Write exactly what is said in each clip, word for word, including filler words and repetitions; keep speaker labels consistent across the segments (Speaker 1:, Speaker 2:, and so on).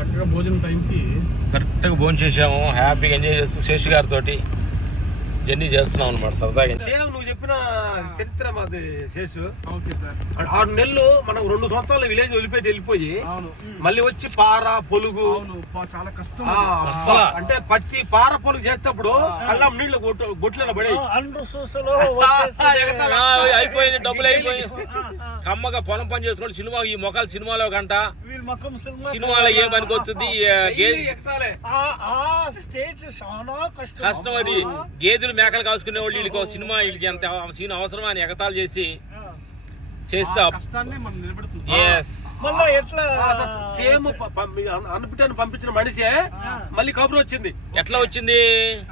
Speaker 1: చక్కగా భోజనం టైంకి
Speaker 2: కరెక్ట్గా భోజనం చేసాము, హ్యాపీగా ఎంజాయ్ చేస్తూ శేషు గారితో జర్నీ చేస్తున్నాం అనమాట సరదాగా.
Speaker 3: సేమ్ నువ్వు చెప్పిన చరిత్ర మాది శేషు.
Speaker 1: Okay sir.
Speaker 3: ఆరు నెలలు మనం రెండు సంవత్సరాలు విలేజ్ వదిలిపెట్టి వెళ్ళిపోయి మళ్ళీ వచ్చి పార పొలుగు
Speaker 1: చాలా కష్టం
Speaker 2: అసలు.
Speaker 3: అంటే పత్తి పార పొలుగు చేసేటప్పుడు కళ్ళం నీళ్లు గొట్లలో పడి
Speaker 2: అయిపోయింది, డబ్బులు అయిపోయింది. కమ్మగా పొలం పని చేసుకోండి. సినిమా ఈ మొక్కలు సినిమాలో గంట సినిమాలో ఏ పనికి వచ్చింది, కష్టం అది. గేదెలు మేకలు కాసుకునే వాళ్ళు వీళ్ళకి సినిమా వీళ్ళకి ఎంత సీన్ అవసరమా అని ఎగతాలు చేసి చేస్తా.
Speaker 3: సేమ్ అన్పిటాన్ని పంపించిన మనిషే మళ్ళీ కబురు వచ్చింది.
Speaker 2: ఎట్లా వచ్చింది?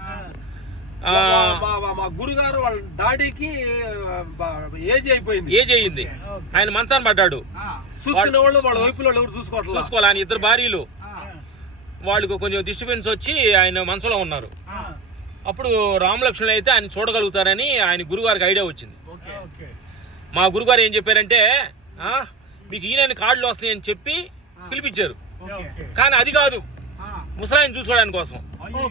Speaker 3: మా గురుగారు వాళ్ళ డాడీకి ఏజ్ అయిపోయింది,
Speaker 2: ఏజ్ అయ్యింది. ఆయన మంచాన్ని పడ్డాడు.
Speaker 3: చూసుకునే వాళ్ళు వాళ్ళ వైపులో ఎవరు చూసుకోవాలి
Speaker 2: చూసుకోవాలి. ఆయన ఇద్దరు భార్యలు, వాళ్ళకు కొంచెం డిస్టర్బెన్స్ వచ్చి ఆయన మనసులో ఉన్నారు. అప్పుడు రామలక్ష్మణులు అయితే ఆయన చూడగలుగుతారని ఆయన గురుగారికి ఐడియా వచ్చింది. మా గురుగారు ఏం చెప్పారంటే, మీకు ఈయన కార్డులు వస్తాయని చెప్పి పిలిపించారు. కానీ అది కాదు, ముసలాయిని చూసుకోవడానికి కోసం.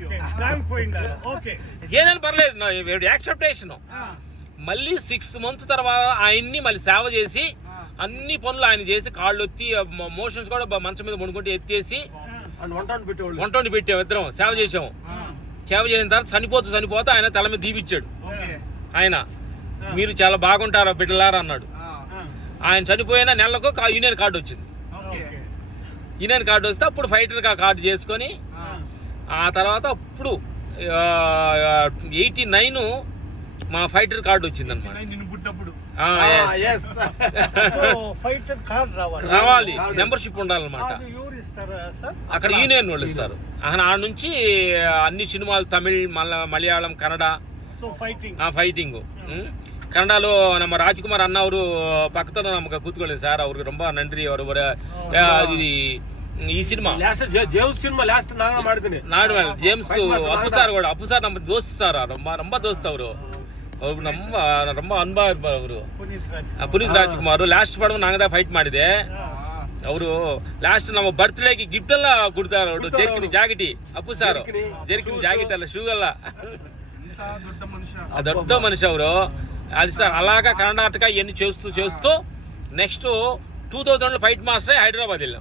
Speaker 2: ఏదైనా పర్లేదు, యాక్సెప్టేషన్. మళ్ళీ సిక్స్ మంత్స్ తర్వాత ఆయన్ని మళ్ళీ సేవ చేసి అన్ని పనులు ఆయన చేసి కాళ్ళు ఎత్తి మోషన్స్ కూడా మంచం మీద పడుకుంటే ఎత్తేసి వంట వండి పెట్టాము. ఇద్దరం సేవ చేసాము. సేవ చేసిన తర్వాత చనిపోతూ చనిపోతే ఆయన తల మీద దీపిచ్చాడు. ఆయన మీరు చాలా బాగుంటారా బిడ్డలారా అన్నాడు. ఆయన చనిపోయిన నెలకు యూనియన్ కార్డు వచ్చింది. యూనియన్ కార్డు వస్తే అప్పుడు ఫైటర్ కార్డు చేసుకొని ఆ తర్వాత అప్పుడు ఎయిటీ నైన్ మా ఫైటర్ కార్డు వచ్చింది అనమాట. రావాలి, మెంబర్షిప్ ఉండాలన్నమాట. అక్కడ యూనియన్ వాళ్ళు ఇస్తారు. ఆ నుంచి అన్ని సినిమాలు తమిళ్, మలయాళం, కన్నడ ఫైటింగ్. కన్నడలో நம்ம ராஜ்குமார் அண்ணா ஒரு பக்கத்துல நமக்கு கூத்துக்கொள்ளு சார், அவருக்கு ரொம்ப நன்றி. அவர் ஒரு இது ఈ సినిమా
Speaker 3: జేమ్స్ సినిమా లాస్ట్ నాగా ಮಾಡಿದೀನಿ
Speaker 2: నాడు జేమ్స్ అప్పు సార్ కూడా అప్పు సార్ நம்ம దోస్త్ సార్, ரொம்ப ரொம்ப దోస్త్ ಅವರು ಅವ್ರು ನಮ್ಮ ரொம்ப ಅನ್ಬಾ ಅವರು ಪುನೀತ್ ರಾಜ್ಕುಮಾರ್. ಲಾಸ್ಟ್ ಪடம் ನಾಂಗ தான் ಫೈಟ್ ಮಾಡಿದೆ. ಅವರು ಲಾಸ್ಟ್ ನಮ್ಮ ಬರ್ತ್ಡೇಗೆ ಗಿಫ್ಟ್ ಎಲ್ಲ ಕೊಡ್ತಾರೆ. ಅವರು jerkin jacket, Appu sir jerkin jacket ಅಲ್ಲ, ಶೂ ಅಲ್ಲ, దొడ్డ మనిషి ಅವರು. అది సార్ అలాగా కర్ణాటక ఇవన్నీ చేస్తూ చేస్తూ నెక్స్ట్ టూ థౌజండ్ లో ఫైట్ మాస్టర్ హైదరాబాద్ వెళ్ళాం.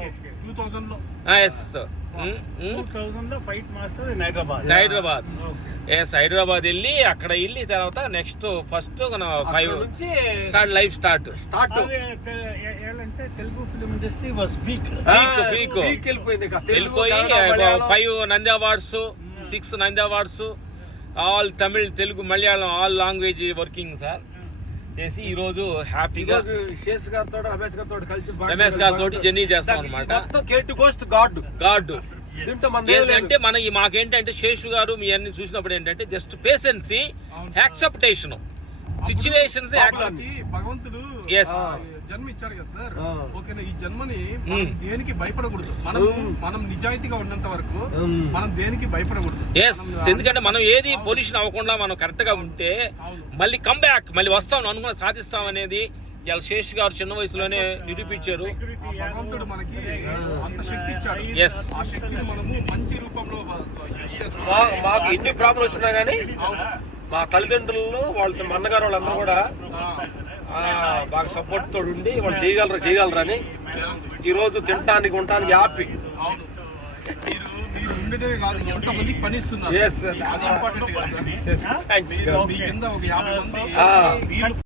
Speaker 2: హైదరాబాద్ ఎస్ హైదరాబాద్ వెళ్ళి అక్కడ వెళ్ళి తర్వాత next first five start life start start
Speaker 1: Telugu film industry was peak
Speaker 2: peak వెళ్ళిపోయి five Nandi awards, six Nandi awards, all Tamil, Telugu, Malayalam all language working sir చేసి ఈ రోజు హ్యాపీగా
Speaker 3: శేష్ గారితో రమేష్ గారితో కలిసి
Speaker 2: రమేష్ గారితో జర్నీ చేస్తాం అనమాట.
Speaker 3: గాడ్ గాడ్
Speaker 2: అంటే మన మాకేంటంటే శేషు గారు మీ అన్ని చూసినప్పుడు ఏంటంటే జస్ట్ పేషెన్సీ, యాక్సెప్టేషన్ సిచ్యువేషన్స్.
Speaker 1: భగవంతుడు జన్మ ఇచ్చాడు కదా సార్, ఓకేనా? ఈ జన్మని దేనికి భయపడకూడదు. మనం మనం నిజాయితీగా ఉన్నంత వరకు మనం దేనికి భయపడకూడదు.
Speaker 2: ఎస్, ఎందుకంటే మనం ఏది పొల్యూషన్ అవ్వకుండా మనం కరెక్ట్ గా ఉంటే మళ్ళీ కమ్ బ్యాక్, మళ్ళీ వస్తాం అనుకున్న సాధిస్తాం అనేది ఇలా శేష్ గారు చిన్న వయసులోనే నిరూపించారు.
Speaker 1: భగవంతుడు మనకి అంత శక్తి ఇచ్చాడు.
Speaker 2: ఎస్,
Speaker 1: ఆ శక్తిని మనము మంచి రూపంలో
Speaker 3: మాకు ఎన్ని ప్రాబ్లం వచ్చినా గానీ మా తల్లిదండ్రులను వాళ్ళ మా అన్నగారు వాళ్ళందరూ కూడా బాగా సపోర్ట్ తోడు ఉండి వాళ్ళు చేయగలరా చేయగలరా అని ఈ రోజు తినడానికి ఉండటానికి హ్యాపీ.
Speaker 1: పనిస్తున్నారు.